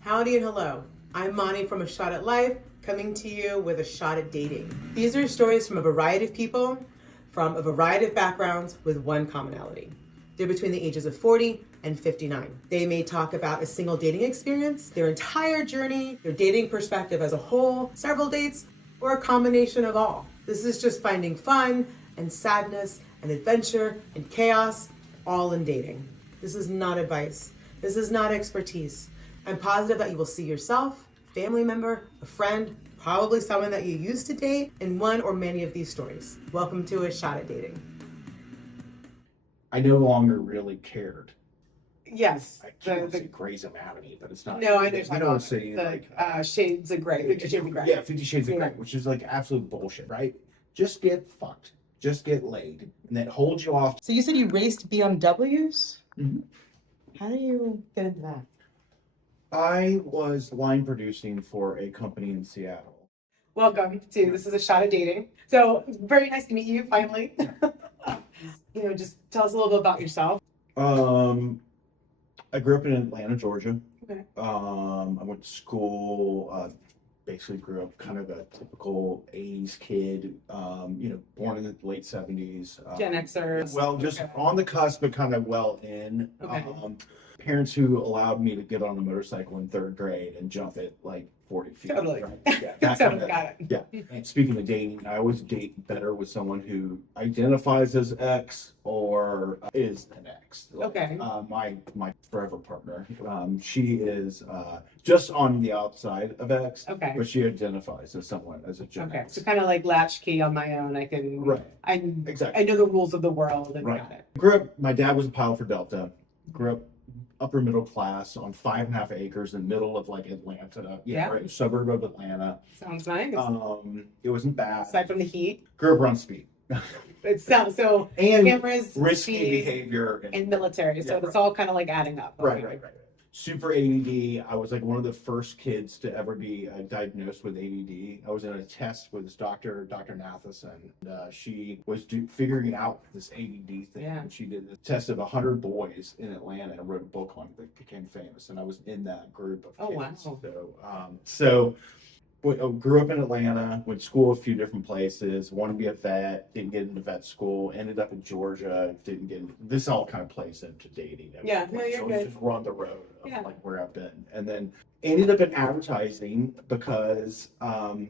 Howdy and hello. I'm Monty from A Shot at Life, coming to you with a shot at dating. These are stories from a variety of people, from a variety of backgrounds, with one commonality. They're between the ages of 40 and 59. They may talk about a single dating experience, their entire journey, their dating perspective as a whole, several dates, or a combination of all. This is just finding fun and sadness and adventure and chaos, all in dating. This is not advice. This is not expertise. I'm positive that you will see yourself, family member, a friend, probably someone that you used to date in one or many of these stories. Welcome to A Shot at Dating. I no longer really cared. Yes. I can't say Grey's Anatomy, but it's not. No, I know you know what I'm saying? Shades of Grey. 50 Shades of Grey. Yeah, 50 Shades of Grey, which is like absolute bullshit, right? Just get fucked. Just get laid. And that holds you off. So you said you raced BMWs? Mm-hmm. How do you get into that? I was line producing for a company in Seattle. Welcome to This is A Shot at Dating. So very nice to meet you finally. Just tell us a little bit about yourself. I grew up in Atlanta, Georgia. Okay. I went to school, basically grew up kind of a typical 80s kid, born in the late 70s. Gen Xers. Well, just on the cusp, but kind of well in. Okay. Parents who allowed me to get on a motorcycle in third grade and jump it like 40 feet. Totally. Right? Yeah, that Totally kind of, got it. yeah. And speaking of dating, I always date better with someone who identifies as X or is an X. Okay. My forever partner, she is just on the outside of X, Okay. but she identifies as someone as a Gen Okay. X. So kind of like latchkey on my own. I can. Right. Exactly. I know the rules of the world and got it. Grew up. My dad was a pilot for Delta. Grew up upper middle class on 5.5 acres in the middle of like Atlanta. Right, suburb of Atlanta. Sounds nice. It wasn't bad. Aside from the heat. Grew up around speed. It sounds so. And cameras, risky speed, behavior and military. So it's all kind of like adding up. Right. Super ADD. I was like one of the first kids to ever be diagnosed with ADD. I was in a test with this doctor, Dr. Nathison. She was figuring out this ADD thing. Yeah. And she did a test of 100 boys in Atlanta and wrote a book on it that became famous. And I was in that group of kids. Oh, wow. So grew up in Atlanta, went to school a few different places, wanted to be a vet, didn't get into vet school, ended up in Georgia, didn't get into, this all kind of plays into dating. Yeah, no, you're good. Just run the road of like where I've been. And then ended up in advertising because I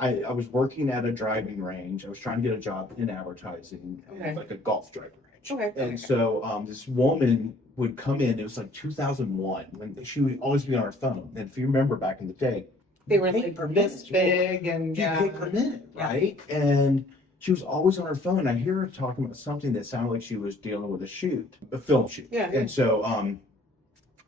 was working at a driving range. I was trying to get a job in advertising, like a golf driving range. Okay. And so this woman would come in, it was like 2001, when she would always be on her phone. And if you remember back in the day, they were like this big and you pay per minute, right? And she was always on her phone. I hear her talking about something that sounded like she was dealing with a film shoot. Yeah. And so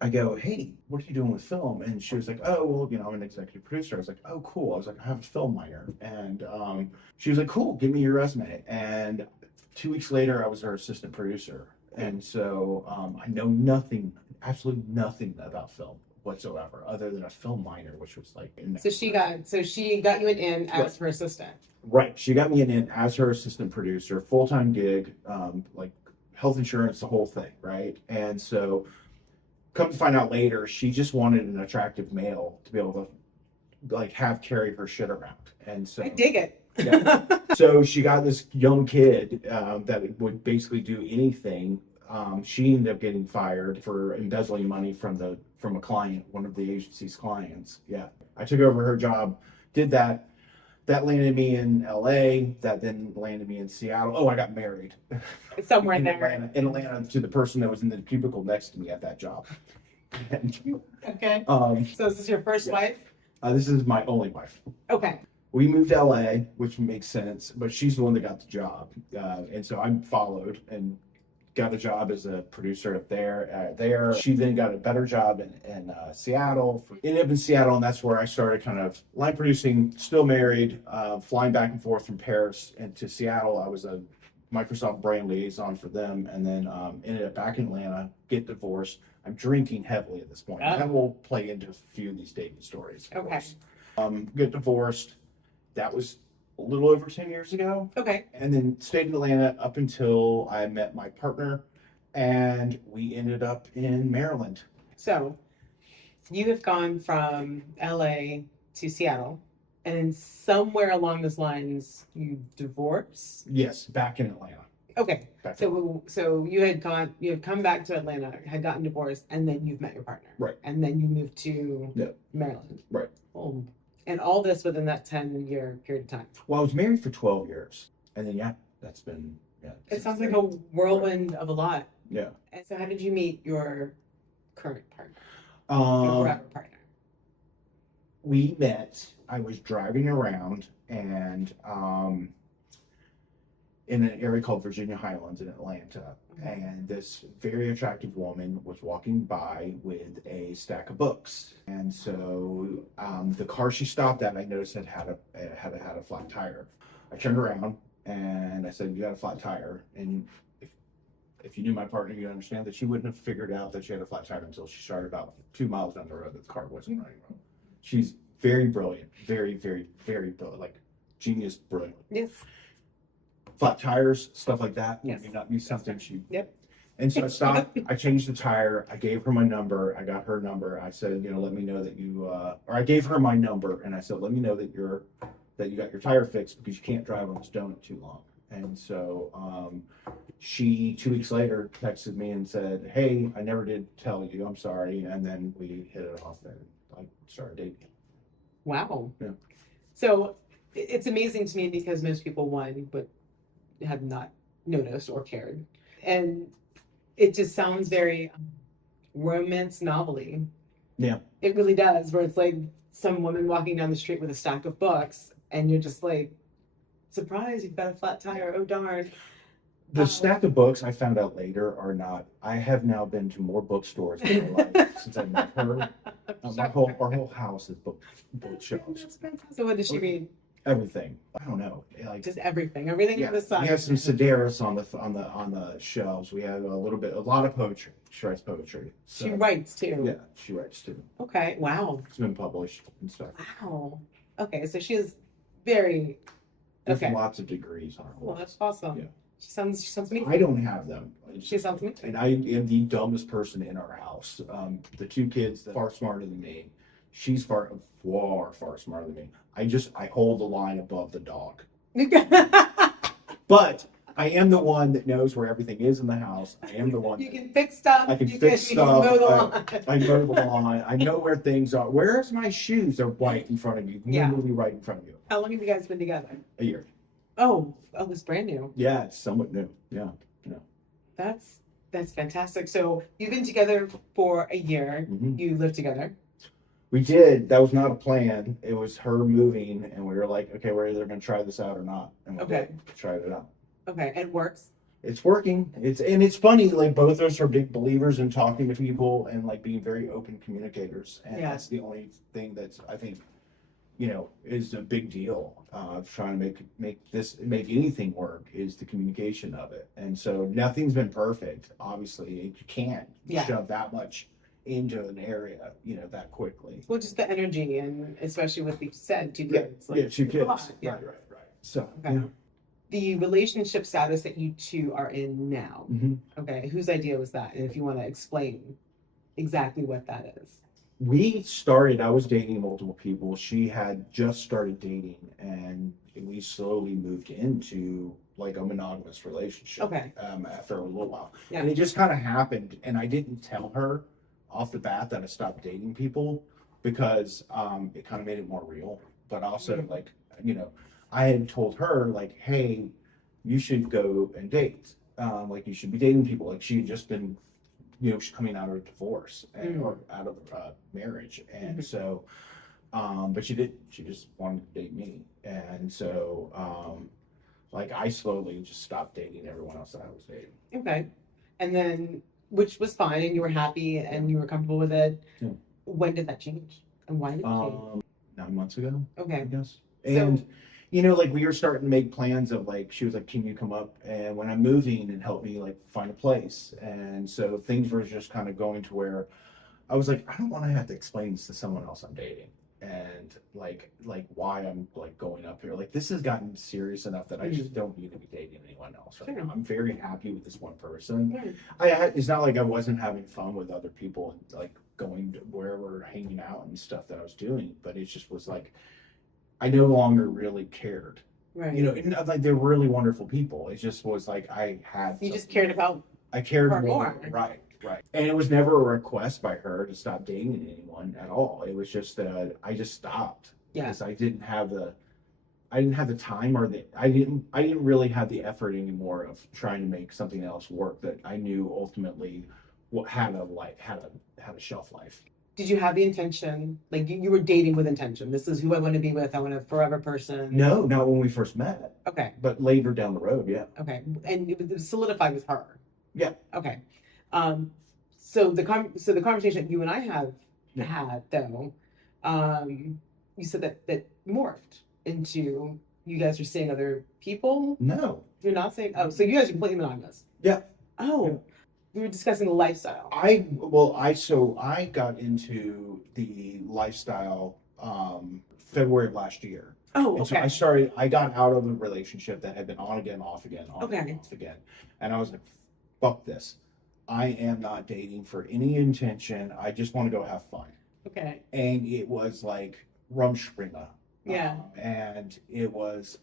I go, hey, what are you doing with film? And she was like, oh, well, I'm an executive producer. I was like, oh, cool. I was like, I have a film minor. And she was like, cool, give me your resume. And 2 weeks later, I was her assistant producer. And so I know absolutely nothing about film whatsoever, other than a film minor, which was like. So she got you an in as her assistant. Right. She got me an in as her assistant producer, full-time gig, like health insurance, the whole thing, right? And so, come to find out later, she just wanted an attractive male to be able to like carry her shit around. And so I dig it. Yeah. So she got this young kid that would basically do anything. She ended up getting fired for embezzling money from a client, one of the agency's clients. Yeah. I took over her job, did that. That landed me in LA. That then landed me in Seattle. Oh, I got married. Somewhere in there. In Atlanta to the person that was in the cubicle next to me at that job. Okay. So is this your first wife? This is my only wife. Okay. We moved to LA, which makes sense, but she's the one that got the job. And so I followed and got a job as a producer up there. She then got a better job in Seattle. Ended up in Seattle, and that's where I started kind of line producing, still married, flying back and forth from Paris and to Seattle. I was a Microsoft brand liaison for them, and then ended up back in Atlanta, get divorced. I'm drinking heavily at this point. And we'll play into a few of these dating stories. Okay. Get divorced. That was a little over 10 years ago. Okay. And then stayed in Atlanta up until I met my partner, and we ended up in Maryland. So you have gone from LA to Seattle, and then somewhere along those lines, you divorced. Yes, back in Atlanta. Okay, Back so you had come back to Atlanta, had gotten divorced, and then you've met your partner, Right. And then you moved to Maryland, Right. Oh, and all this within that 10-year period of time. Well, I was married for 12 years, and then that's been It sounds like a whirlwind of a lot. Yeah. And so, how did you meet your current partner, your forever partner? We met. I was driving around and in an area called Virginia Highlands in Atlanta, and this very attractive woman was walking by with a stack of books. And so the car she stopped at, I noticed had a flat tire. I turned around and I said, "You got a flat tire." And if you knew my partner, you understand that she wouldn't have figured out that she had a flat tire until she started about 2 miles down the road that the car wasn't running well. She's very brilliant, very, very, very brilliant, like genius brilliant. Yes. Flat tires, stuff like that. Yes. May not be something she. Yep. And so I stopped. I changed the tire. I gave her my number. I got her number. I said, let me know that you. Or I gave her my number, and I said, let me know that you got your tire fixed because you can't drive on this donut too long. And so she 2 weeks later texted me and said, "Hey, I never did tell you. I'm sorry." And then we hit it off and I started dating. Wow. Yeah. So it's amazing to me because most people, one, would have not noticed or cared. And it just sounds very romance novel-y. Yeah. It really does, where it's like some woman walking down the street with a stack of books and you're just like, surprise, you've got a flat tire, oh darn. The stack of books I found out later are not. I have now been to more bookstores in my life since I met her. Our whole house is bookshelves. That's fantastic. So what does she read? Everything. I don't know. Like just everything on the side. We have some Sedaris on the shelves. We have a lot of poetry. She writes poetry. So, she writes too. Yeah, she writes too. Okay. Wow. It's been published and stuff. Wow. Okay, so she is very. There's lots of degrees on her. Well, that's awesome. Yeah. She sounds me. I don't have them. She sounds me. And I am the dumbest person in our house. The two kids that are far smarter than me. She's far smarter than me. I hold the line above the dog. But I am the one that knows where everything is in the house. I am the one. You can fix stuff. I can fix stuff. Mow the lawn. I mow the lawn. I know where things are. Where's my shoes? They're right in front of you. Literally right in front of you. How long have you guys been together? A year. Oh, it's brand new. Yeah, it's somewhat new. Yeah. That's fantastic. So you've been together for a year. Mm-hmm. You live together. We did. That was not a plan. It was her moving, and we were like, okay, we're either going to try this out or not. And we tried it out. Okay, and it works. It's working. It's funny. Like both of us are big believers in talking to people and like being very open communicators, and that's the only thing that's I think, is a big deal of trying to make anything work is the communication of it. And so nothing's been perfect. Obviously, you can't shove that much into an area, that quickly. Well, just the energy, and especially with, you said, 2 kids. Like, 2 kids. Right. So, the relationship status that you two are in now, okay, whose idea was that? And if you want to explain exactly what that is. I was dating multiple people. She had just started dating, and we slowly moved into like a monogamous relationship. Okay. After a little while. Yeah. And it just kind of happened, and I didn't tell her off the bat that I stopped dating people because it kind of made it more real. But also, I had told her, like, hey, you should go and date. Like, you should be dating people. Like, she had just been, she's coming out of a divorce or out of marriage. And so, but she just wanted to date me. And so, I slowly just stopped dating everyone else that I was dating. Okay. And then, which was fine, and you were happy and you were comfortable with it. Yeah. When did that change? And why did it change? 9 months ago. Okay. I guess. And, we were starting to make plans of she was like, can you come up and when I'm moving and help me find a place? And so things were just kind of going to where I was like, I don't want to have to explain this to someone else I'm dating. And why I'm going up here. This has gotten serious enough that I just don't need to be dating anyone else right now. I'm very happy with this one person. It's not like I wasn't having fun with other people, going to wherever, hanging out and stuff that I was doing. But it just was like, I no longer really cared. Right. You know, and, like they're really wonderful people. It just was like I had. You just cared about. I cared her more. more. Right. Right. And it was never a request by her to stop dating anyone at all. It was just that I just stopped. Yeah. Because I didn't have the time or I didn't really have the effort anymore of trying to make something else work that I knew ultimately had a shelf life. Did you have the intention, like you were dating with intention? This is who I want to be with. I want a forever person. No, not when we first met. Okay. But later down the road, yeah. Okay. And it was solidified with her. Yeah. Okay. So the conversation that you and I have had though, you said that morphed into you guys are seeing other people. No. You're not saying. Oh, so you guys are completely monogamous. Yeah. Oh. Yeah. We were discussing the lifestyle. I got into the lifestyle February of last year. Oh, and okay. So I got out of a relationship that had been on again, off again, again, off again. And I was like, fuck this. I am not dating for any intention. I just want to go have fun. Okay. And it was like Rumspringa. Yeah. And it was,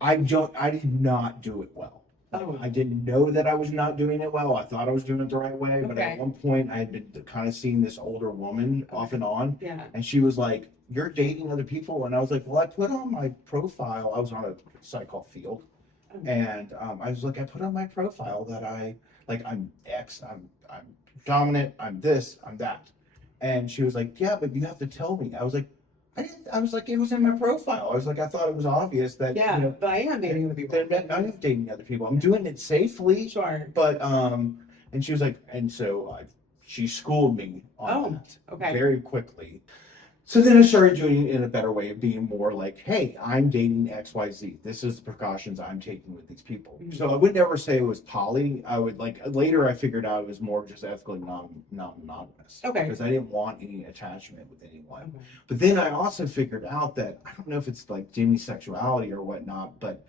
I did not do it well. Oh. I didn't know that I was not doing it well. I thought I was doing it the right way, but at one point I had been kind of seeing this older woman off and on. Yeah. And she was like, "You're dating other people," and I was like, "Well, I put on my profile. I was on a site called Field, and I was like, I put on my profile that I'm X, I'm dominant, I'm this, I'm that." And she was like, "Yeah, but you have to tell me." I was like, I was like, it was in my profile. I was like, I thought it was obvious that, yeah, but I am dating other people. I am dating other people. I'm doing it safely. Sure. But, and she was like, and so she schooled me on that very quickly. So then I started doing it in a better way of being more like, hey, I'm dating XYZ. This is the precautions I'm taking with these people. Mm-hmm. So I would never say it was poly. I would later I figured out it was more just ethically non-monogamous. Okay. Because I didn't want any attachment with anyone. Okay. But then I also figured out that, I don't know if it's like demisexuality or whatnot, but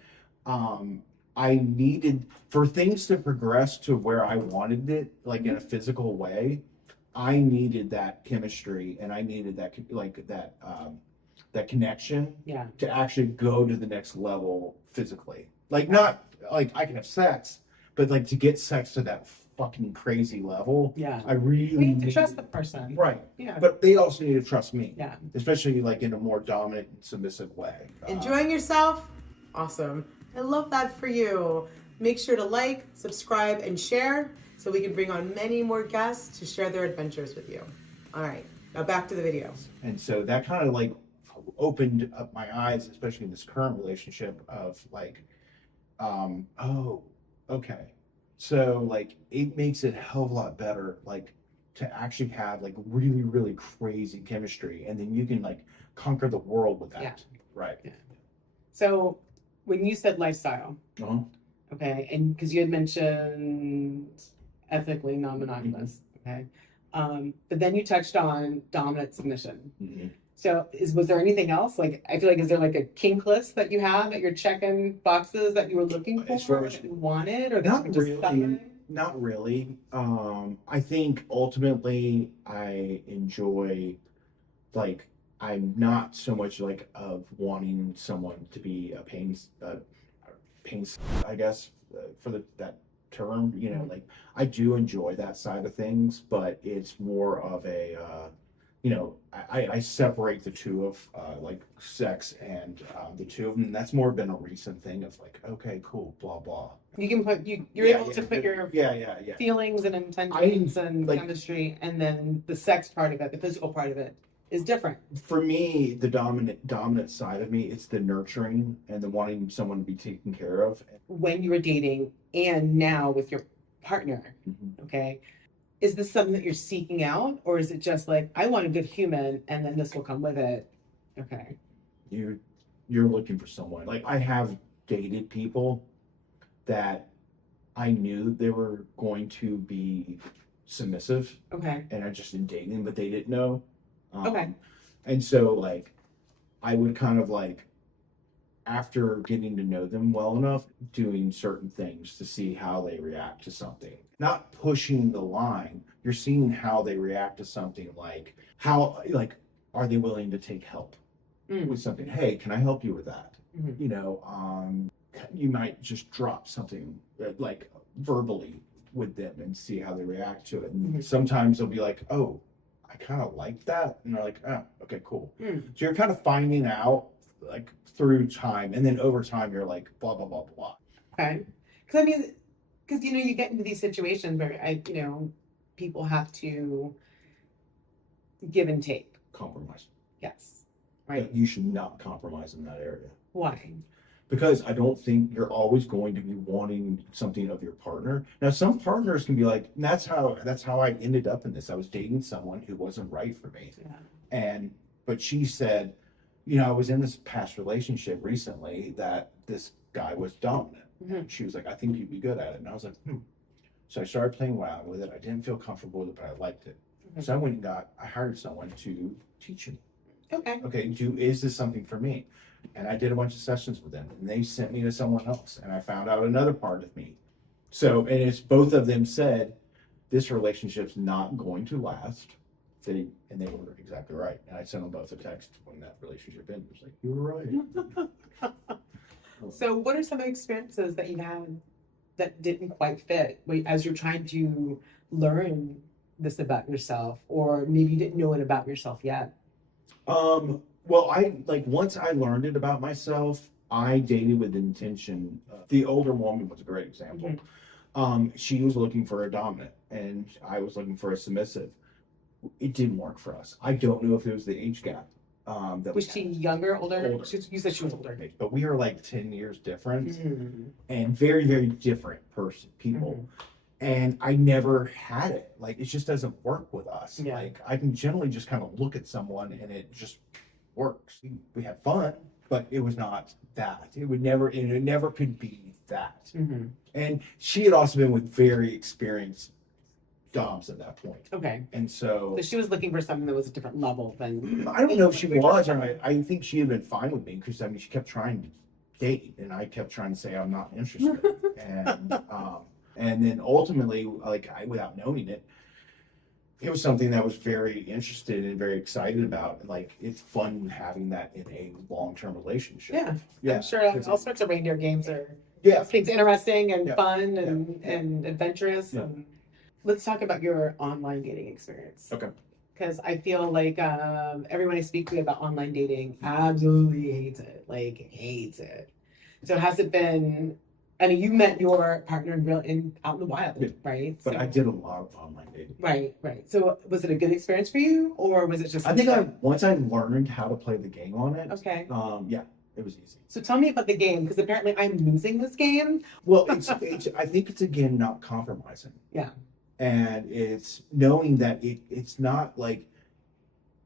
I needed, for things to progress to where I wanted it, like in a physical way, I needed that chemistry and I needed that that connection to actually go to the next level physically. Like not like I can have sex, but like to get sex to that fucking crazy level. Yeah. I really need to trust the person. Right. Yeah. But they also need to trust me. Yeah. Especially like in a more dominant and submissive way. Enjoying yourself? Awesome. I love that for you. Make sure to like, subscribe, and share, so we can bring on many more guests to share their adventures with you. All right, now back to the video. And so that kind of like opened up my eyes, especially in this current relationship of like, oh, okay. So like it makes it a hell of a lot better, like to actually have like really, really crazy chemistry. And then you can like conquer the world with that. Yeah. Right. Yeah. So when you said lifestyle, okay, and because you had mentioned ethically non-monogamous, okay, but then you touched on dominant submission. Mm-hmm. So was there anything else? Like, I feel like, is there like a kink list that you have that you're checking boxes that you were looking for, that you wanted, or not really? Not really. I think ultimately I enjoy, like, I'm not so much like of wanting someone to be a pains, I guess, for that term, you know, like I do enjoy that side of things, but it's more of a, you know, I separate the two of like sex and the two of them. That's more been a recent thing of like, okay, cool, blah, blah. You can put, you're able to put your feelings and intentions and like, chemistry, and then the sex part of it, the physical part of it is different. For me, the dominant side of me, it's the nurturing and the wanting someone to be taken care of. When you were dating and now with your partner, okay, is this something that you're seeking out, or is it just like, I want a good human and then this will come with it? Okay. You're looking for someone. Like, I have dated people that I knew they were going to be submissive. Okay. And I just didn't date them, but they didn't know. Okay. And so like, I would kind of like, after getting to know them well enough, doing certain things to see how they react to something. Not pushing the line, you're seeing how they react to something, like are they willing to take help with something? Hey, can I help you with that? Mm-hmm. You know, you might just drop something like verbally with them and see how they react to it. And sometimes they'll be like, oh, I kind of like that. And they're like, oh, okay, cool. So you're kind of finding out like through time. And then over time, you're like, blah, blah, blah, blah. Okay. Because I mean, because, you know, you get into these situations where, people have to give and take. Compromise. Yes. Right. You should not compromise in that area. Why? Because I don't think you're always going to be wanting something of your partner. Now, some partners can be like, and that's how I ended up in this. I was dating someone who wasn't right for me. Yeah. But she said, you know, I was in this past relationship recently that this guy was dominant. And she was like, I think you'd be good at it. And I was like, So I started playing around with it. I didn't feel comfortable with it, but I liked it. So I hired someone to teach me. Okay. Okay, is this something for me? And I did a bunch of sessions with them, and they sent me to someone else, and I found out another part of me. So, and it's both of them said, this relationship's not going to last. And they were exactly right. And I sent them both a text when that relationship ended. It was like, you were right. So what are some experiences that you had that didn't quite fit as you're trying to learn this about yourself, or maybe you didn't know it about yourself yet? Well, once I learned it about myself, I dated with intention. The older woman was a great example. She was looking for a dominant, and I was looking for a submissive. It didn't work for us. I don't know if it was the age gap. Was she younger, older? You said she was older. But we are like 10 years different and very, very different people. And I never had it. Like, it just doesn't work with us. Yeah. Like, I can generally just kind of look at someone and it just works. We had fun, but it was not that. It never could be that. And she had also been with very experienced doms at that point. Okay. And so she was looking for something that was a different level than. I don't know if she was, or I think she had been fine with me because she kept trying to date, and I kept trying to say I'm not interested. And then ultimately, without knowing it, it was something that I was very interested and very excited about. Like, it's fun having that in a long-term relationship. Yeah. I'm sure all sorts of reindeer games are. Yeah. Things interesting and fun and adventurous. Yeah. And let's talk about your online dating experience. Okay. Because I feel like everyone I speak to about online dating absolutely hates it. Like, hates it. So has it been? I mean, you met your partner out in the wild, right? But I did a lot of online dating. Right. So was it a good experience for you, or was it just? I think once I learned how to play the game on it. Okay. It was easy. So tell me about the game, because apparently I'm losing this game. Well, I think it's again not compromising. Yeah. And it's knowing that it's not like,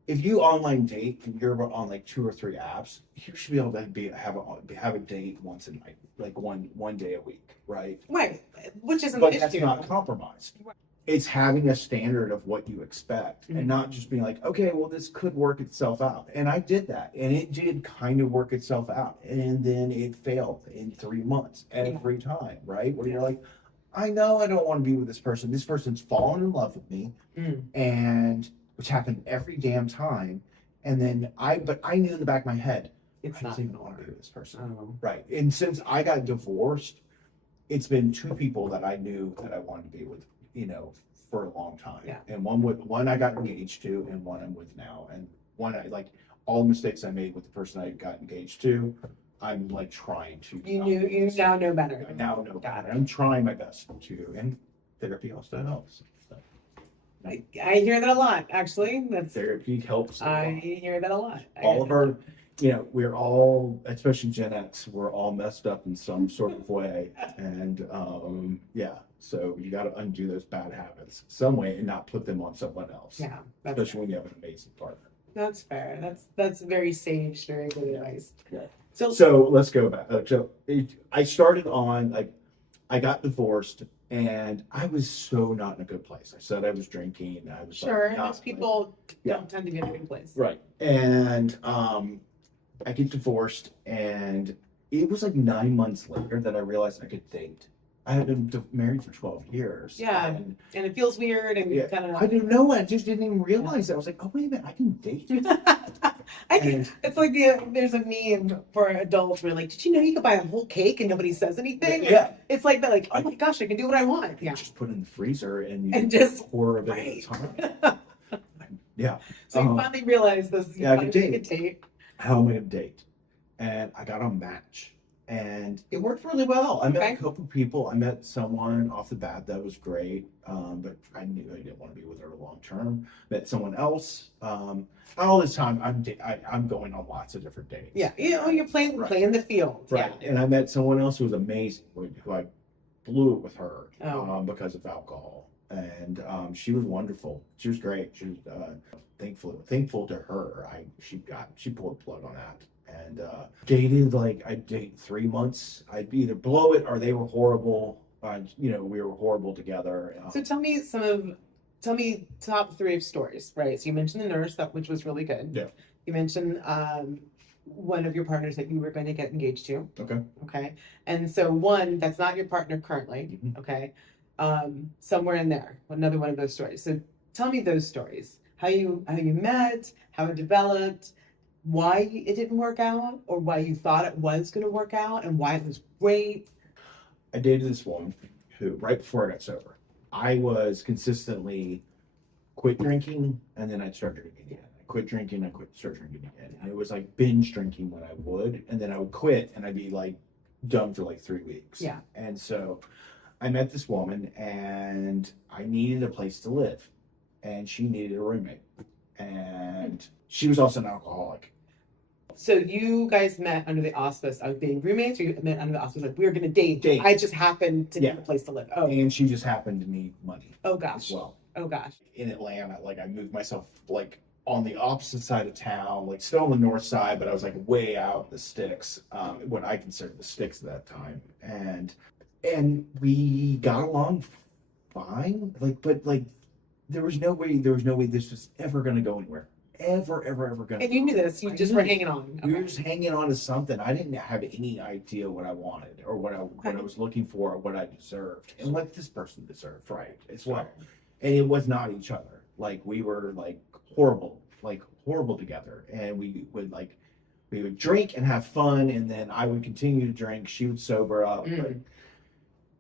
if you online date and you're on like 2 or 3 apps, you should be able to have a date once a night, like one day a week, right? Right, which isn't But the that's issue. not compromise. It's having a standard of what you expect and not just being like, okay, well, this could work itself out. And I did that, and it did kind of work itself out. And then it failed in 3 months every time, right? Where you're like, I know I don't want to be with this person. This person's fallen in love with me, and which happened every damn time. And then I knew in the back of my head, I just even want to be with this person. Right. And since I got divorced, it's been 2 people that I knew that I wanted to be with, for a long time. Yeah. And one I got engaged to, and one I'm with now. And one all the mistakes I made with the person I got engaged to, I'm like trying to. You now know better. I now know better. I'm trying my best to, and therapy also helps. So. I hear that a lot, actually. Therapy helps. I hear that a lot. All of our, we're all, especially Gen X, we're all messed up in some sort of way, and so you got to undo those bad habits some way and not put them on someone else. Yeah, especially when you have an amazing partner. That's fair. That's very sage, very good advice. Yeah. So let's go back. I started on I got divorced, and I was so not in a good place. I said I was drinking. I was most people don't tend to be in a good place. Right. And I get divorced, and it was like 9 months later that I realized I could date. I had been married for 12 years. Yeah. And it feels weird and Yeah, kind of. I didn't know. I just didn't even realize that. I was like, oh, wait a minute, I can date. It's like there's a meme for adults where like, did you know you could buy a whole cake and nobody says anything? Yeah. It's like that, like, oh my gosh, I can do what I want. Yeah. Just put it in the freezer and And just pour a bit right. at a time. Yeah. So you finally realized this. Yeah, I could date. date. How am I going to date? And I got on Match. And it worked really well. I met a couple people. I met someone off the bat that was great, but I knew I didn't want to be with her long term. Met someone else. All this time, I'm going on lots of different dates. Yeah, you're playing the field. Right. Yeah. And I met someone else who was amazing, who I blew it with her because of alcohol. And she was wonderful. She was great. She was thankful to her. She pulled the plug on that. And dated, like, I'd date 3 months. I'd either blow it or they were horrible. We were horrible together. So tell me top 3 of stories, right? So you mentioned the nurse, which was really good. Yeah. You mentioned one of your partners that you were going to get engaged to. Okay. Okay. And so one that's not your partner currently. Mm-hmm. Okay. Somewhere in there, another one of those stories. So tell me those stories. How you met, how it developed, why it didn't work out, or why you thought it was going to work out, and why it was great. I dated this woman who, right before I got sober, I was consistently quit drinking, and then I'd start drinking again. I quit drinking, start drinking again. And it was like binge drinking when I would, and then I would quit, and I'd be like done for like 3 weeks. Yeah. And so I met this woman, and I needed a place to live, and she needed a roommate, and she was also an alcoholic. So you guys met under the auspice of being roommates, or you met under the auspice of we were going to date? I just happened to need a place to live. Oh. And she just happened to need money. Oh gosh. As well. Oh gosh. In Atlanta, like, I moved myself like on the opposite side of town, like still on the north side, but I was like way out in the sticks, what I considered the sticks at that time. And we got along fine, but there was no way this was ever going to go anywhere. Ever going to. And you knew this. You just were hanging on. We were just hanging on to something. I didn't have any idea what I wanted or what I was looking for or what I deserved and what this person deserved, right? As well. And it was not each other. Like, we were like horrible together. And we would drink and have fun, and then I would continue to drink. She would sober up. But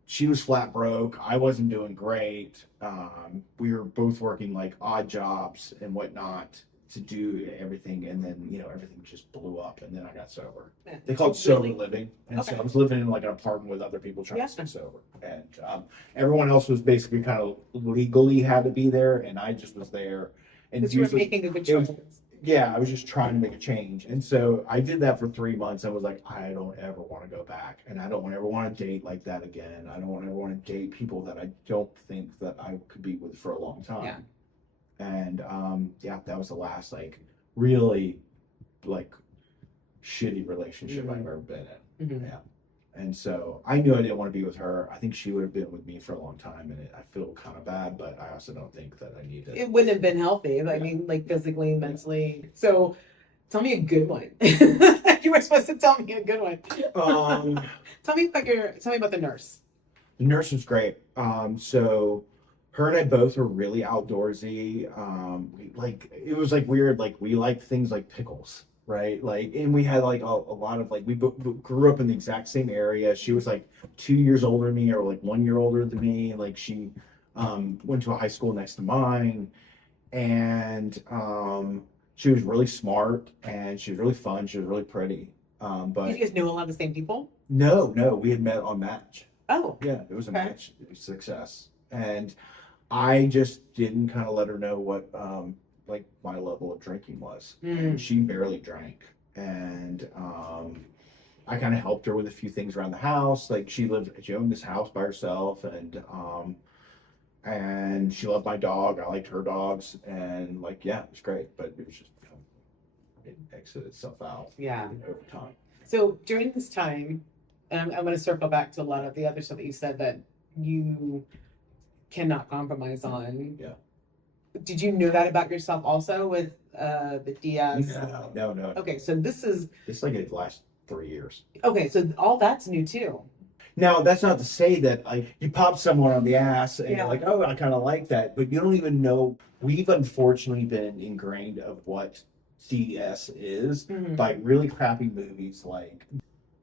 she was flat broke. I wasn't doing great. We were both working like odd jobs and whatnot to do everything, and then everything just blew up, and then I got sober. They call it sober living, and so I was living in like an apartment with other people trying to stay sober, and everyone else was basically kind of legally had to be there, and I just was there. And you were making a good choice. Yeah, I was just trying to make a change, and so I did that for 3 months. I was like, I don't ever want to go back, and I don't ever want to date like that again. I don't ever want to date people that I don't think that I could be with for a long time. Yeah. And that was the last like really like shitty relationship I've ever been in. Mm-hmm. Yeah. And so I knew I didn't want to be with her. I think she would have been with me for a long time, and I feel kind of bad, but I also don't think that I need it. It wouldn't have been healthy. I mean, like physically, mentally. So tell me a good one. You were supposed to tell me a good one. Tell me about the nurse. The nurse was great. So her and I both were really outdoorsy. It was like weird. Like, we liked things like pickles, right? Like, and we had like a lot of like, we grew up in the exact same area. She was like 2 years older than me, or like 1 year older than me. Like, she went to a high school next to mine, and she was really smart, and she was really fun. She was really pretty. But did you guys know a lot of the same people? No, we had met on Match. Oh, yeah, it was a Match success, and I just didn't kind of let her know what like my level of drinking was. And she barely drank, and I kind of helped her with a few things around the house. Like, she owned this house by herself, and she loved my dog. I liked her dogs, and like, yeah, it was great, but it was just it exited itself out. Yeah, over time. So during this time, and I'm going to circle back to a lot of the other stuff that you said that you cannot compromise on. Yeah. Did you know that about yourself also with the Diaz? No. Okay, so this is like the last 3 years. Okay, so all that's new too. Now, that's not to say that like you pop someone on the ass and Yeah. you're like, oh, I kind of like that, but you don't even know. We've unfortunately been ingrained of what DS is by really crappy movies like.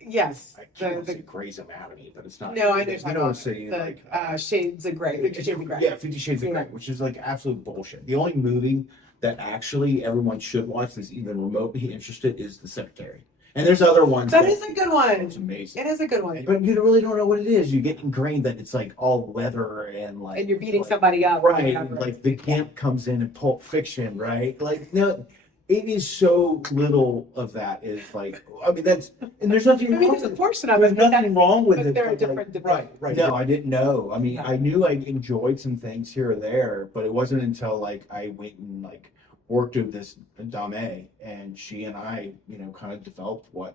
Yes. I can't want to say Grey's Anatomy, but it's not. No, I know. You know what I'm saying? Like Shades of Grey. 50 Shades of Grey. Yeah, 50 Shades of Grey, which is like absolute bullshit. The only movie that actually everyone should watch that's even remotely interested is The Secretary. And there's other ones. That is a good one. It's amazing. It is a good one. But you really don't know what it is. You get ingrained that it's like all leather and like. And you're beating somebody up. Right. Like the gimp comes in Pulp Fiction, right? Like, no, it is so little of that is like, I mean, that's, and there's nothing wrong there's with a it. portion of There's it. nothing wrong with it. They're a but, different like, right. No, I didn't know. I mean, I knew I enjoyed some things here or there, but it wasn't until like I went and like worked with this dame, and she and I, you know, kind of developed what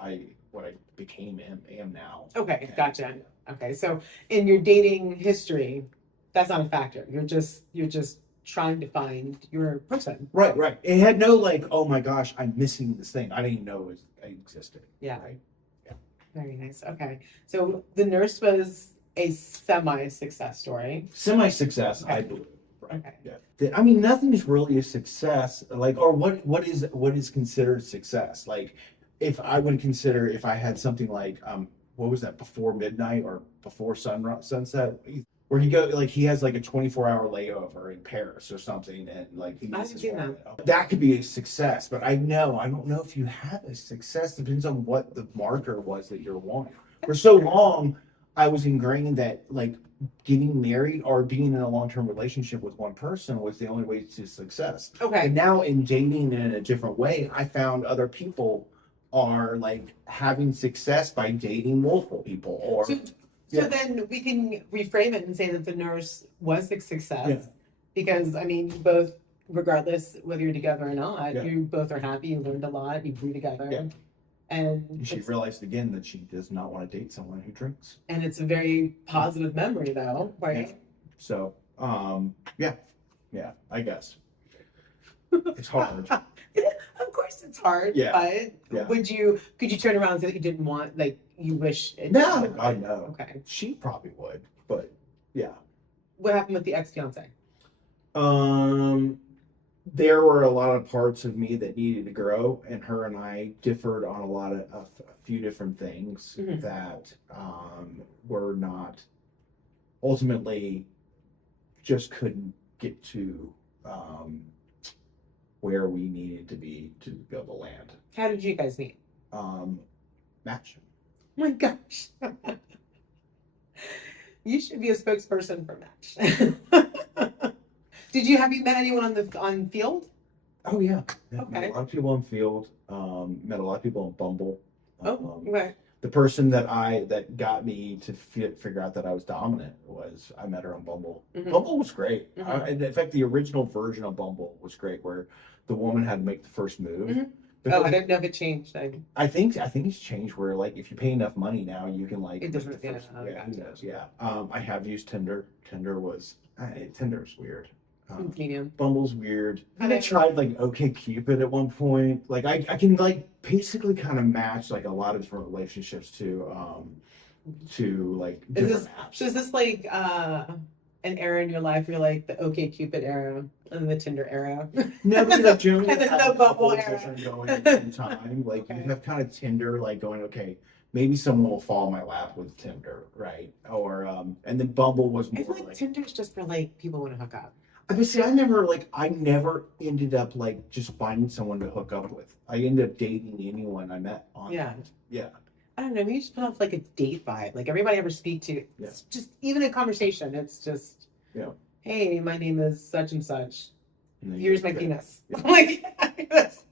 I became am now. Okay, gotcha. Okay, so in your dating history, that's not a factor. You're just trying to find your person. Right, right. It had no like, oh my gosh, I'm missing this thing. I didn't even know it existed. Yeah. Right. Yeah. Very nice. Okay, so The Nurse was a semi-success story. Semi-success, Okay. I believe. Right. Okay. Yeah. I mean, nothing is really a success. Like, or what is considered success? Like, if I would consider if I had something like what was that, Before Midnight or Before Sunset, where he has like a 24-hour layover in Paris or something, and like he haven't seen that. That could be a success, but I don't know if you have a success. Depends on what the marker was that you're wanting. For so long, I was ingrained that like getting married or being in a long-term relationship with one person was the only way to success. Okay. And now in dating in a different way, I found other people are like having success by dating multiple people. Or so then we can reframe it and say that The Nurse was a success because I mean both, regardless whether you're together or not, you both are happy, you learned a lot, you grew together. And she realized again that she does not want to date someone who drinks. And it's a very positive memory though, right? Yeah. So yeah, I guess. It's hard. Of course it's hard, but could you turn around and say that you didn't want, like you wish it No, God no. Okay. She probably would, but yeah. What happened with the ex-fiance? There were a lot of parts of me that needed to grow, and her and I differed on a few different things that were not ultimately just couldn't get to where we needed to be to be able to land. How did you guys meet? Match. Oh my gosh. You should be a spokesperson for Match. Have you met anyone on Field? Oh yeah. Okay. Met a lot of people on Field. Met a lot of people on Bumble. Okay. The person that got me to figure out that I was dominant was I met her on Bumble. Bumble was great. In fact, the original version of Bumble was great, where the woman had to make the first move. Oh, I didn't know if it changed. I think it's changed where like if you pay enough money now, you can like. It doesn't. Yeah. I have used Tinder. Tinder's weird. Medium. Bumble's weird. And I tried like OkCupid at one point. Like I can like basically kind of match like a lot of different relationships to like different apps. So is this like an era in your life where you're like the OkCupid era and the Tinder era? No, because like generally and then the Bumble era going at the same time. Like you have kind of Tinder like going, okay, maybe someone will fall in my lap with Tinder, right? Or and then Bumble was more I feel like Tinder's just for like people want to hook up. But see, I never ended up like just finding someone to hook up with. I ended up dating anyone I met on. Yeah. Yeah. I don't know. Maybe just put off like a date vibe. Like everybody I ever speak to, it's just even a conversation. It's just, hey, my name is such and such. Here's my penis. Yeah. Like that's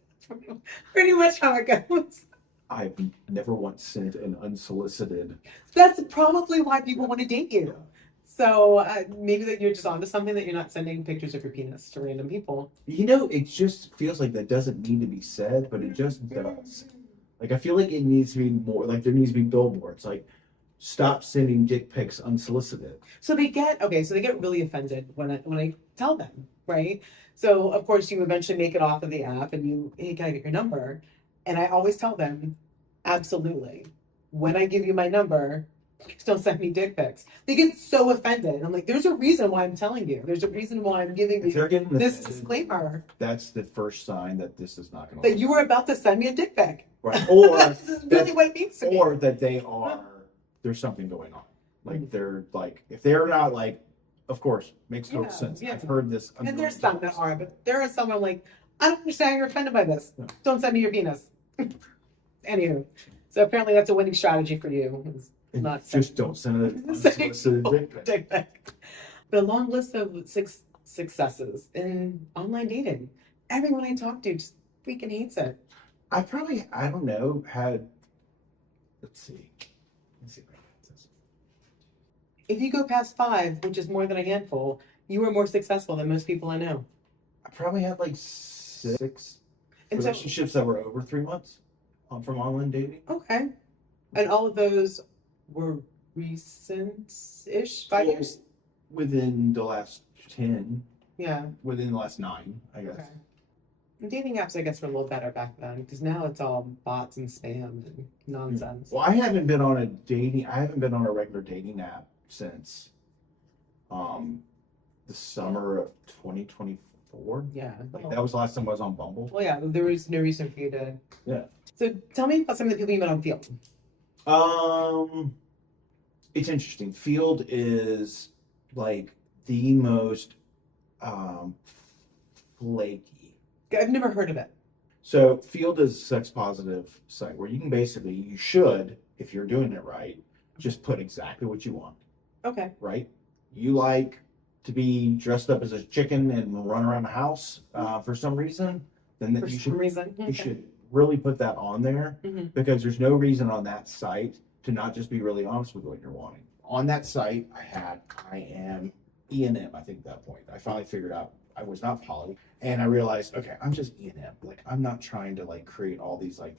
pretty much how it goes. I've never once sent an unsolicited. That's probably why people want to date you. Yeah. So maybe that you're just onto something, that you're not sending pictures of your penis to random people. You know, it just feels like that doesn't need to be said, but it just does. Like, I feel like it needs to be more, like there needs to be billboards, like stop sending dick pics unsolicited. So they get really offended when I tell them, right? So of course you eventually make it off of the app and hey, can I get your number? And I always tell them, Absolutely. When I give you my number, please don't send me dick pics. They get so offended. I'm like, there's a reason why I'm telling you. There's a reason why I'm giving If they're you getting this offended, disclaimer that's the first sign that this is not going that you were about to send me a dick pic. Right. Or That's really what it means to me. or that there's something going on. Like they're like, if they're not like, of course, makes total sense. Yeah. I've heard this. And there's some that are, but there are some I'm like, I don't understand you're offended by this. No. Don't send me your penis. Anywho, so apparently that's a winning strategy for you. It's not Just don't send it unsolicited dick pic. But a long list of successes in online dating. Everyone I talk to just freaking hates it. I don't know, let's see. If I got this. If you go past 5, which is more than a handful, you are more successful than most people I know. I probably had like 6 And so, relationships that were over 3 months from online dating. okay. And all of those were recent-ish, 5 years? Within the last 10, Yeah. within the last 9, I guess. Okay. And dating apps, I guess, were a little better back then because now it's all bots and spam and nonsense. Well, I haven't been on a regular dating app since the summer of 2024. Yeah. Like, that was the last time I was on Bumble. Well, yeah, there was no reason for you to. Yeah. So tell me about some of the people you met on Field. It's interesting. Field is like the most flaky. I've never heard of it. So Field is a sex positive site where you can you should, if you're doing it right, just put exactly what you want. Okay. Right? You like to be dressed up as a chicken and run around the house for some reason, then you should really put that on there because there's no reason on that site to not just be really honest with what you're wanting. On that site, I am E&M, I think at that point. I finally figured out I was not poly, and I realized, okay, I'm just E&M. Like, I'm not trying to like create all these like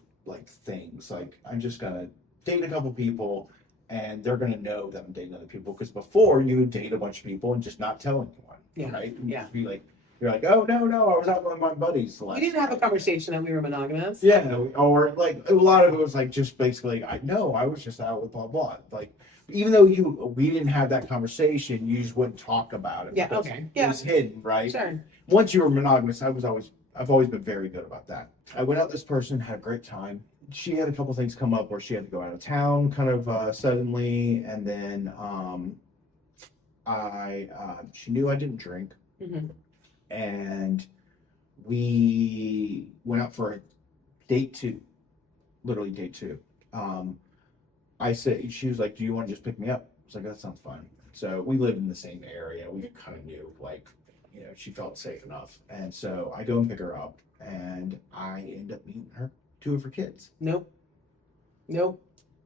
things. Like, I'm just gonna date a couple people, and they're gonna know that I'm dating other people. Because before, you would date a bunch of people and just not tell anyone, right? And Yeah. just be like, you're like, oh no, I was out with my buddies. We didn't have a conversation that we were monogamous. Yeah, or like a lot of it was like just basically, I was just out with blah blah. Like, even though we didn't have that conversation, you just wouldn't talk about it. Yeah, okay. It was hidden, right? Sure. Once you were monogamous, I've always been very good about that. I went out with this person, had a great time. She had a couple things come up where she had to go out of town kind of suddenly, and then she knew I didn't drink, and we went out for a date 2, literally date 2. I said, she was like, do you want to just pick me up? I was like, that sounds fine. So we lived in the same area. We kind of knew, like, she felt safe enough. And so I go and pick her up, and I end up meeting 2 of her kids. Nope.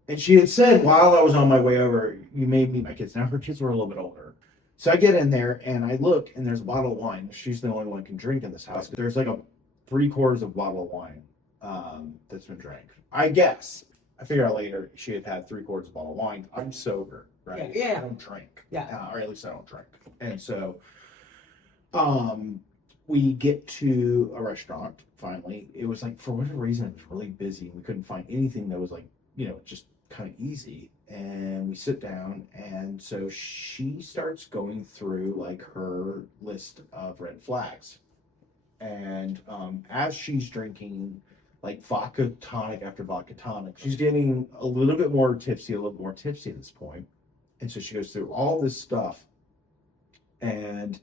And she had said, while I was on my way over, you may meet my kids. Now her kids were a little bit older. So I get in there, and I look, and there's a bottle of wine. She's the only one who can drink in this house. There's like a 3/4 of a bottle of wine that's been drank. I guess. I figure out later she had 3/4 of a bottle of wine. I'm sober, right? Yeah. I don't drink. Yeah. Or at least I don't drink. And so we get to a restaurant finally. It was like, for whatever reason, it was really busy. We couldn't find anything that was like, just kind of easy. And we sit down, and so she starts going through like her list of red flags. And as she's drinking like vodka tonic after vodka tonic, she's getting a little bit more tipsy at this point. And so she goes through all this stuff. And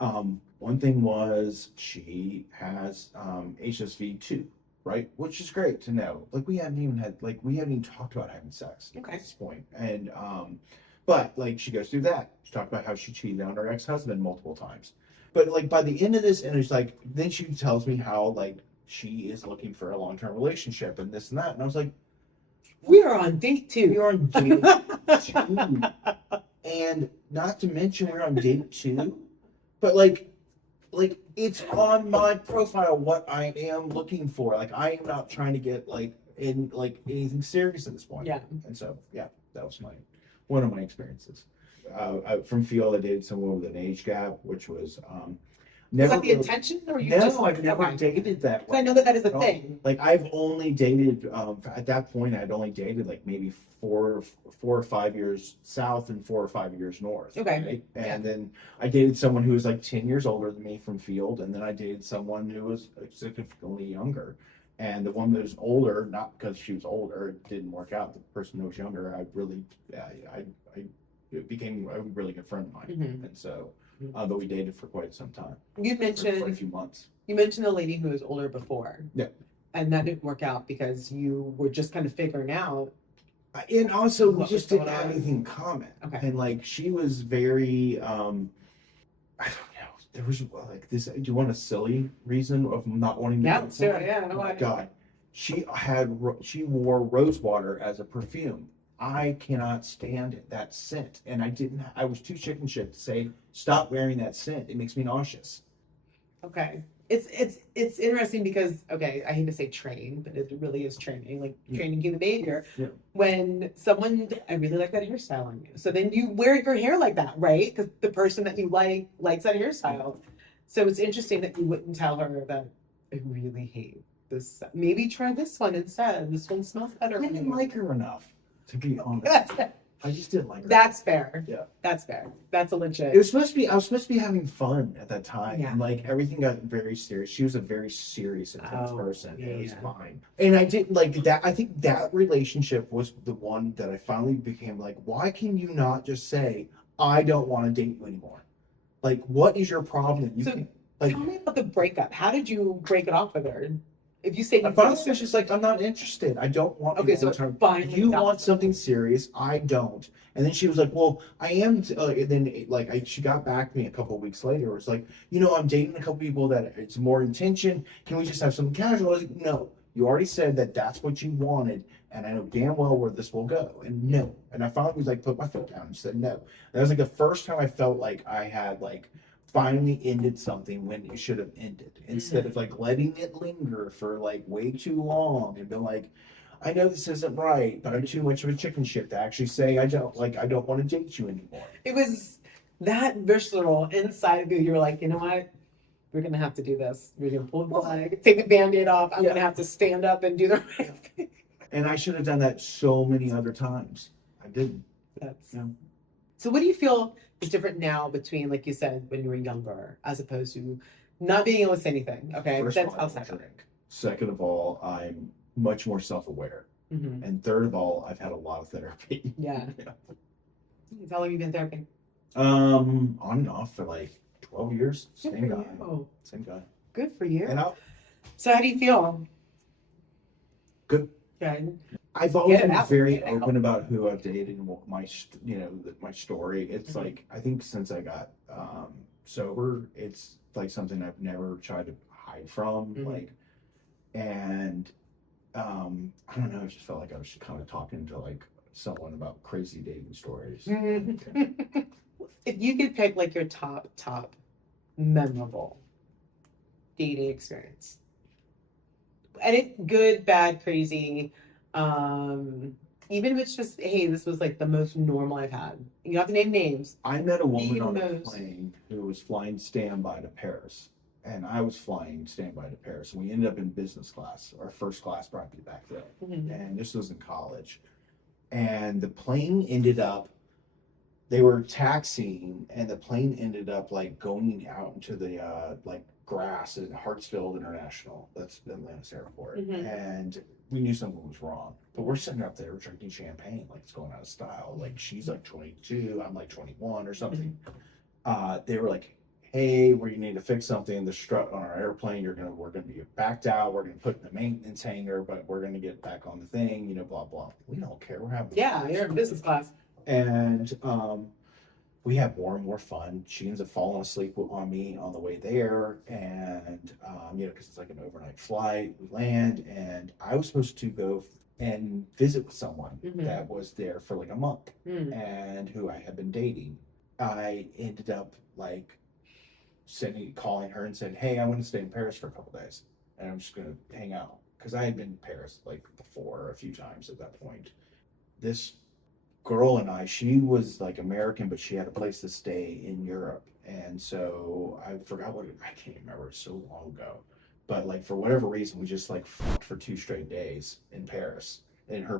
one thing was she has HSV 2, right? Which is great to know. Like, we haven't even talked about having sex at this point. And but like, she goes through that. She talked about how she cheated on her ex-husband multiple times. But like, by the end of this, and it's like, then she tells me how like she is looking for a long-term relationship and this and that. And I was like, we are on date 2. we are on date 2. And not to mention we're on date 2, but like it's on my profile what I am looking for. Like, I am not trying to get like in like anything serious at this point. Yeah. And so that was one of my experiences. From Field, I dated someone with an age gap, which was Was Never that the really, intention, or you no, just I've never okay? dated that 'Cause I way. know that that is a No. thing. Like I've only dated at that point I'd only dated like maybe four or 5 years south and 4 or 5 years north. Okay. Right? Yeah. And then I dated someone who was like 10 years older than me from field, and then I dated someone who was significantly younger. And the one that was older, not because she was older, it didn't work out. The person who was younger, I really, I it became a really good friend of mine. Mhm. And so, but we dated for quite some time, You for quite a mentioned few months. you mentioned a lady who was older before. Yeah. And that didn't work out because you were just kind of figuring out. And also, we What was just didn't going have on? anything in common. Okay. And like, she was very, I don't know. There was like this. Do you want a silly reason of not wanting to Yeah, date let's do it. someone? Yeah, Oh no, my I- God, she wore rose water as a perfume. I cannot stand that scent, and I was too chicken shit to say stop wearing that scent. It makes me nauseous. Okay. It's interesting because okay, I hate to say train, but it really is training, like Yeah. training human behavior. Yeah. When someone, I really like that hairstyle on you, so then you wear your hair like that, right? Because the person that you like likes that hairstyle. So it's interesting that you wouldn't tell her that I really hate this. Maybe try this one instead. This one smells better. I didn't like her enough, to be honest. I just didn't like her. That's fair. Yeah. That's fair. That's a legit. It was supposed to be. I was supposed to be having fun at that time, Yeah. and like everything got very serious. She was a very serious, intense Oh, person. And it was yeah. fine, and I didn't like that. I think that relationship was the one that I finally became like, why can you not just say, I don't want to date you anymore? Like, what is your problem? You So, can, like, Tell me about the breakup. How did you break it off with her? If you say I finally was just like, I'm not interested. I don't want. Okay, you so long-term. finally You done. want something serious. I don't. And then she was like, well, I am. And then like she got back to me a couple of weeks later. It was like, I'm dating a couple people that it's more intention. Can we just have something casual? I was like, no. You already said that that's what you wanted, and I know damn well where this will go. And no. And I finally was like, put my foot down and said no. And that was like the first time I felt like I had like finally ended something when it should have ended, instead of like letting it linger for like way too long and been like, I know this isn't right, but I'm too much of a chicken shit to actually say I don't want to date you anymore. It was that visceral inside of you. You were like, you know what? We're gonna have to do this. We're gonna pull the flag, take the band-aid off. I'm gonna have to stand up and do the right thing. And I should have done that so many other times. I didn't. That's Yeah. So what do you feel is different now between, like you said, when you were younger, as opposed to not being able to say anything? Okay, First that's of all, I don't outside. drink. Second of all, I'm much more self-aware. Mm-hmm. And third of all, I've had a lot of therapy. Yeah. How long have you been in therapy? On and off for like 12 years. Good Same for guy. you. Same guy. Good for you. And So how do you feel? good. Good. I've always Get it been out, very get it open about who I've dated and what my my story. It's Mhm. like I think since I got sober, it's like something I've never tried to hide from. Mhm. Like, and I don't know. I just felt like I was kind of talking to like someone about crazy dating stories. If you could pick like your top memorable dating experience, and it good, bad, crazy, even if it's just, hey, this was like the most normal I've had. You don't have to name names. I met a woman on a Most. plane who was flying standby to Paris, and I was flying standby to Paris. And we ended up in business class, or first class probably back then. Mhm. And this was in college. And the plane ended up, they were taxiing, and the plane ended up like going out into the like grass in Hartsfield International. That's the Atlantis airport. Mhm. And we knew something was wrong. But we're sitting up there drinking champagne, like it's going out of style. Like she's like 22, I'm like 21 or something. They were like, hey, we need to fix something. The strut on our airplane, we're gonna be backed out. We're gonna put in the maintenance hangar, but we're gonna get back on the thing, blah blah. We don't care. We're having Yeah, you're in business class. and we have more and more fun. She ends up falling asleep on me on the way there, and because it's like an overnight flight. We land, and I was supposed to go and visit with someone Mhm. that was there for like a month, Mm. and who I had been dating. I ended up like calling her and said, "Hey, I want to stay in Paris for a couple days, and I'm just gonna hang out," because I had been to Paris like before a few times at that point. This girl and I, she was like American, but she had a place to stay in Europe, And so I forgot I can't remember, it's so long ago. But like for whatever reason, we just like fucked for 2 straight days in Paris. And I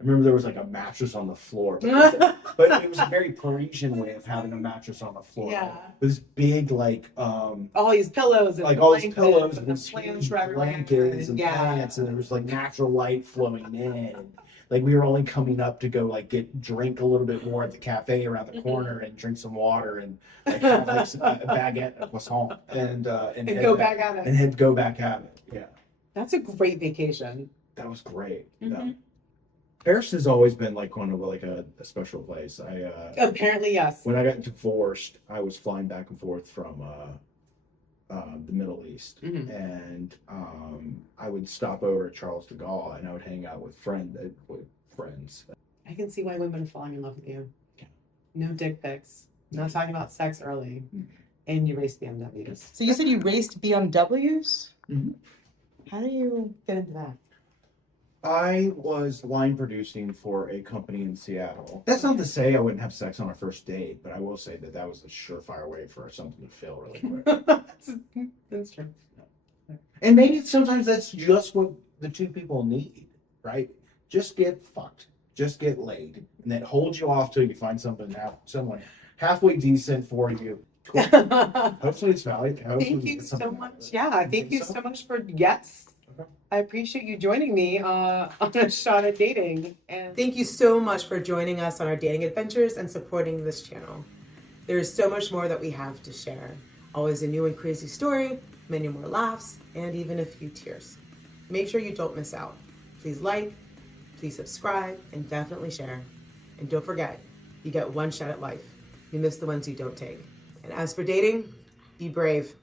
remember there was like a mattress on the floor, but it was a very Parisian way of having a mattress on the floor. Yeah. This big all these pillows and all these pillows and and the huge plants blankets and plants, and there was like natural light flowing in. Like we were only coming up to go like drink a little bit more at the cafe around the corner and drink some water and like have like a baguette, a croissant, and go back at it. And go back at it. Yeah. That's a great vacation. That was great. Mm-hmm. Yeah. Paris has always been like kind of like a special place. Apparently, yes. When I got divorced, I was flying back and forth from the Middle East, and I would stop over at Charles de Gaulle, and I would hang out with friends. I can see why women are falling in love with you. Yeah. No dick pics. Not talking about sex early, and you raced BMWs. So you said you raced BMWs? Mm-hmm. How do you get into that? I was line producing for a company in Seattle. That's not to say I wouldn't have sex on a first date, but I will say that was a surefire way for something to fill really quick. That's true. And maybe sometimes that's just what the two people need, right? Just get fucked. Just get laid. And that holds you off till you find someone halfway decent for you. Cool. Hopefully it's valid. Thank you so much. Yeah, thank you so much for Okay. I appreciate you joining me on a shot at dating. And thank you so much for joining us on our dating adventures and supporting this channel. There is so much more that we have to share. Always a new and crazy story, many more laughs, and even a few tears. Make sure you don't miss out. Please like, please subscribe, and definitely share. And don't forget, you get one shot at life. You miss the ones you don't take. And as for dating, be brave.